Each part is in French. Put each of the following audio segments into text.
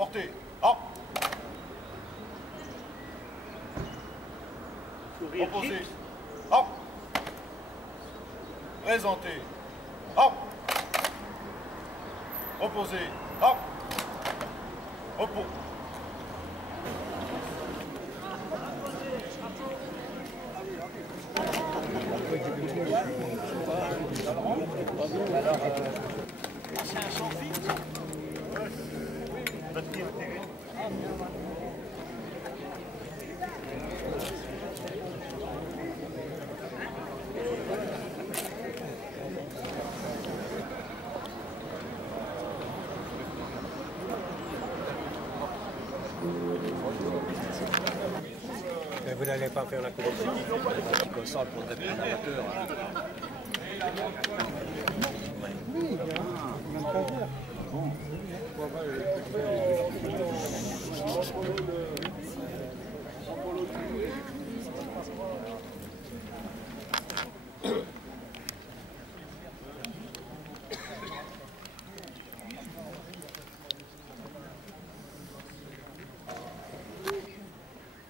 Portez. Hop. Opposez. Hop. Présentez. Hop. Opposez. Hop. Repos. C'est un sans fixe. Mais vous n'allez pas faire la corruption. Comme ça, pour le amateur. Oui,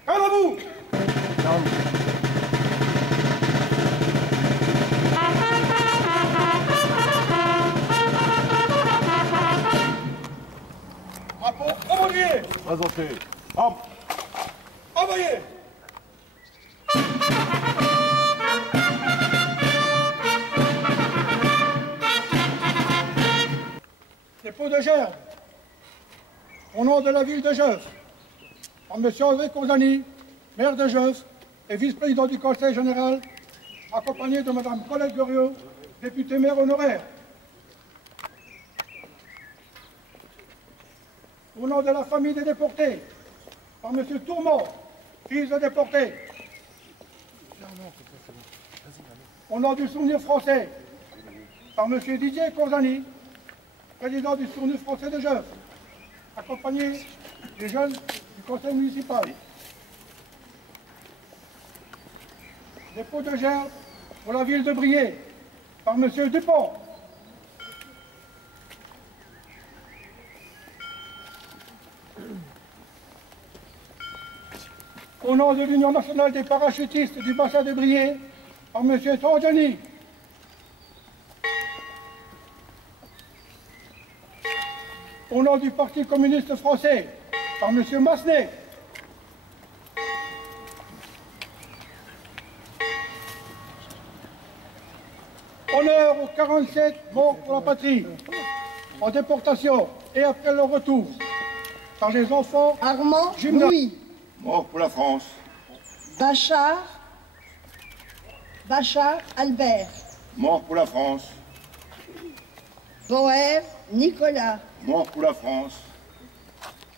Calmez-vous! Drapeau, envoyez! Présentez. Hop! Envoyez! Dépôt de gerbe, au nom de la ville de Geus, par M. André Kozani, maire de Geus et vice-président du Conseil général, accompagné de Mme Colette Goriot, députée maire honoraire. Au nom de la famille des déportés, par M. Tourmont, fils de déportés. Au nom du Souvenir français, par M. Didier Kozani, président du Souvenir français de Geus, accompagné des jeunes du conseil municipal. Dépôt de gerbe pour la ville de Briey, par M. Dupont. Au nom de l'Union nationale des parachutistes du bassin de Briey, par M. Tandjani. Au nom du Parti communiste français, par M. Massenet. Honneur aux 47 morts pour la patrie, en déportation et après leur retour, par les enfants Armand Gymnase. Louis, Mort pour la France. Bachar Albert, Mort pour la France. Boer Nicolas, Mort pour la France.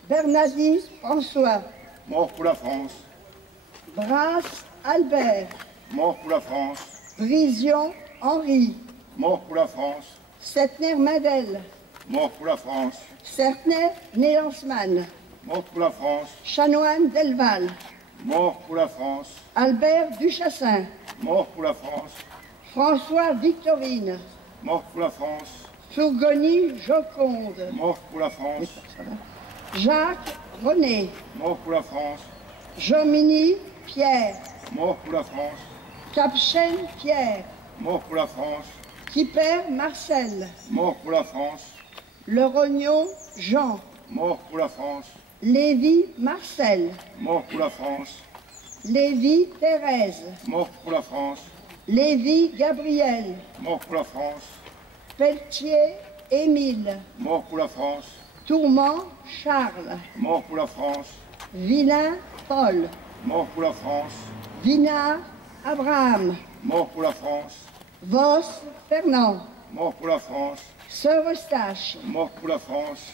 Bernadi François, Mort pour la France. Brasse Albert, Mort pour la France. Brision Henri, Mort pour la France. Setner Madel, Mort pour la France. Sertner Nélansman, Mort pour la France. Chanoine Delval, Mort pour la France. Albert Duchassin, Mort pour la France. François Victorine, Mort pour la France. Sourgoni Joconde, Mort pour la France. Jacques René, Mort pour la France. Jomini Pierre, Mort pour la France. Capchen Pierre, Mort pour la France. Kipper Marcel, Mort pour la France. Le Rognon Jean, Mort pour la France. Lévy Marcel, Mort pour la France. Lévy Thérèse, Mort pour la France. Lévy Gabriel, Mort pour la France. Pelletier Émile, Mort pour la France. Tourment Charles, Mort pour la France. Villain Paul, Mort pour la France. Vinard Abraham, Mort pour la France. Voss Fernand, Mort pour la France. Sœur Eustache, Mort pour la France.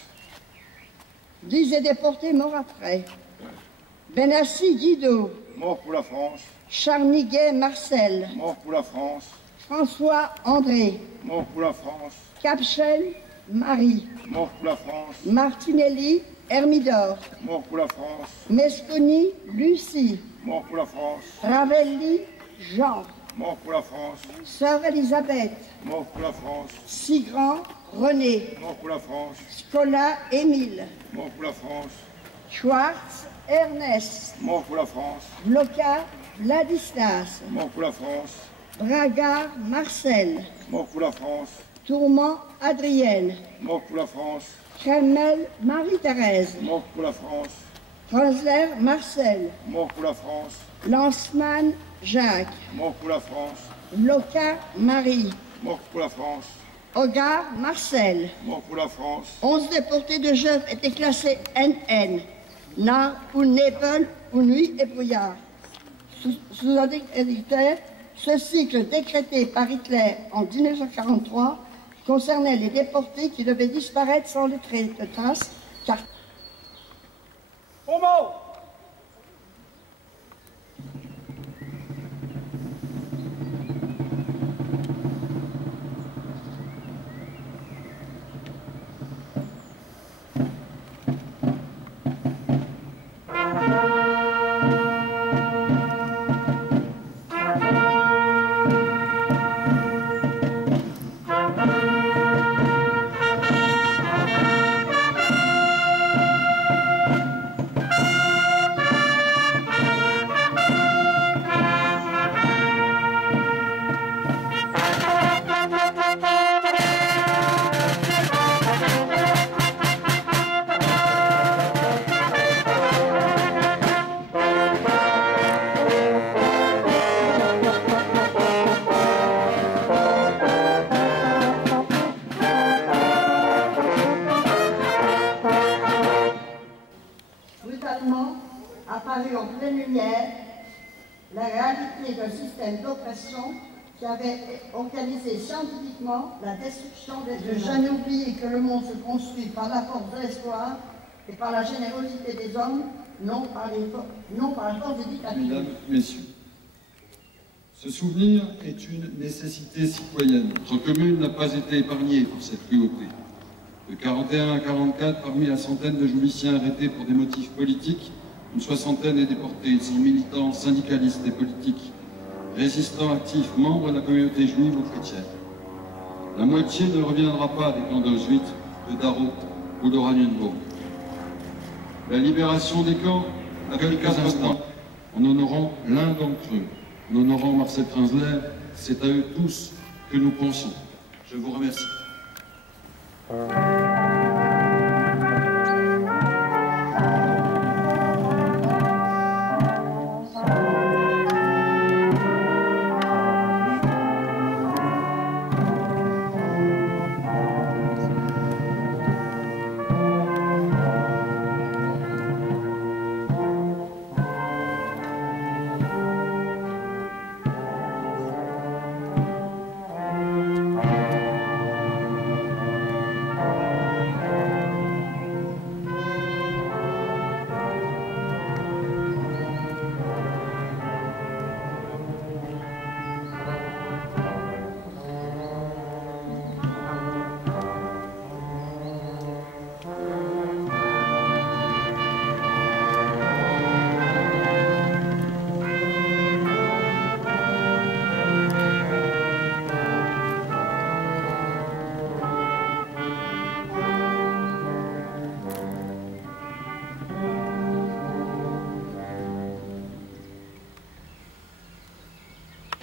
10 et déportés morts après. Benassi Guido, Mort pour la France. Charniguet Marcel, Mort pour la France. François André, Mort pour la France. Capchel Marie, Mort pour la France. Martinelli Hermidor, Mort pour la France. Mesconi Lucie, Mort pour la France. Ravelli Jean, Mort pour la France. Sœur Elisabeth, Mort pour la France. Sigrand René, Mort pour la France. Scola Émile, Mort pour la France. Schwartz Ernest, Mort pour la France. Bloca Ladislas, Mort pour la France. Braga Marcel, Mort pour la France. Tourment Adrienne, Mort pour la France. Kremel Marie-Thérèse, Mort pour la France. Rosler Marcel, Mort pour la France. Lanceman Jacques, Mort pour la France. Bloca Marie, Mort pour la France. Hogar Marcel. Mort pour la France. 11 déportés de Jeuve étaient classés NN, Nar ou Nebel ou Nuit et Brouillard. Sous un édictaire, ce cycle décrété par Hitler en 1943 concernait les déportés qui devaient disparaître sans laisser de traces, car... Homo! Brutalement apparu en pleine lumière la réalité d'un système d'oppression qui avait organisé scientifiquement la destruction des humains. Ne jamais oublier que le monde se construit par la force de l'espoir et par la générosité des hommes, non par la force des dictatures. Mesdames, Messieurs, ce souvenir est une nécessité citoyenne. Notre commune n'a pas été épargnée par cette cruauté. De 41 à 44, parmi la centaine de Jouviciens arrêtés pour des motifs politiques, une soixantaine est déportée, ici militants, syndicalistes et politiques, résistants actifs, membres de la communauté juive ou chrétienne. La moitié ne reviendra pas des camps d'Auschwitz, de Dachau ou d'Oranienburg. La libération des camps a quelques instants, en honorant l'un d'entre eux, en honorant Marcel Trenzler, c'est à eux tous que nous pensons. Je vous remercie.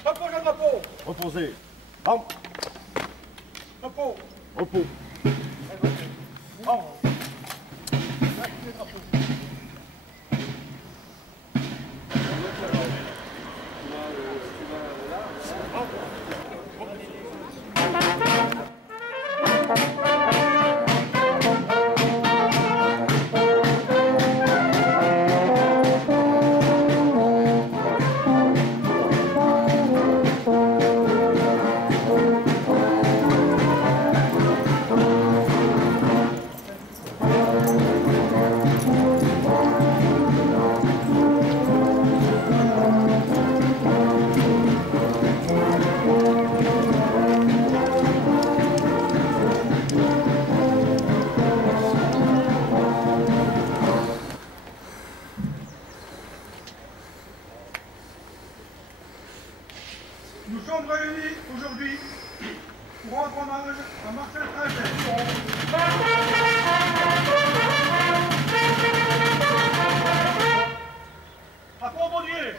Repos, jeune repos! Reposez. Bon. Repos! Repos. Bon. crois qu'on a marché très bien. À Pont-Baudier.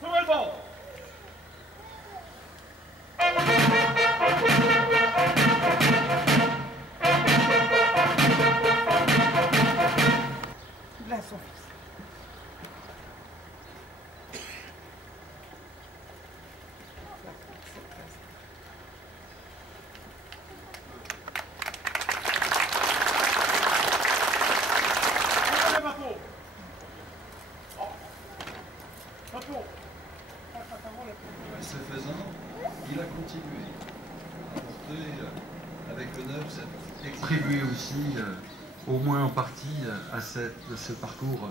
Soulevez le banc. Là, son fils. Ce faisant, il a continué à porter avec l'honneur cette contribuer aussi, au moins en partie, à ce parcours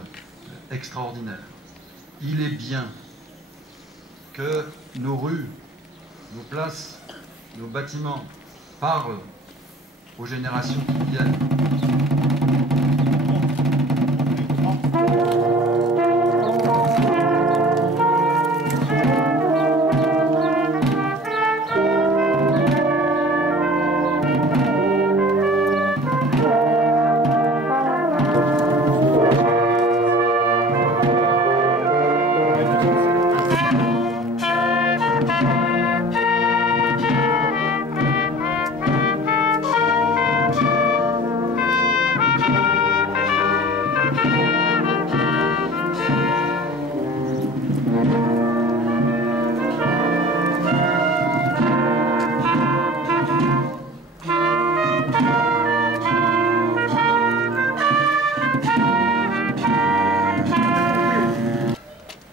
extraordinaire. Il est bien que nos rues, nos places, nos bâtiments parlent aux générations qui viennent.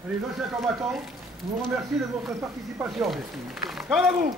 Les anciens combattants, je vous remercie de votre participation. Quand à vous.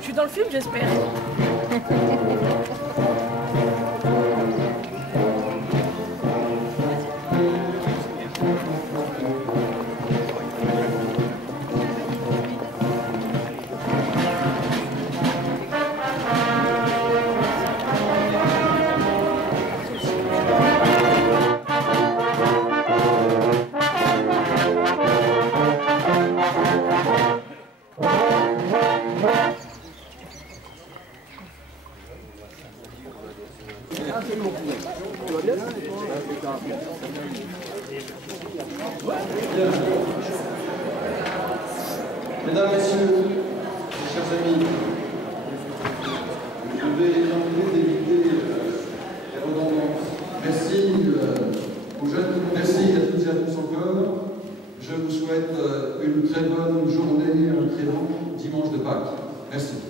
Je suis dans le film, j'espère. Mesdames, Messieurs, chers amis, je vais tenter d'éviter les redondances. Merci aux jeunes, merci à toutes et à tous encore. Je vous souhaite une très bonne journée, un très bon dimanche de Pâques. Merci.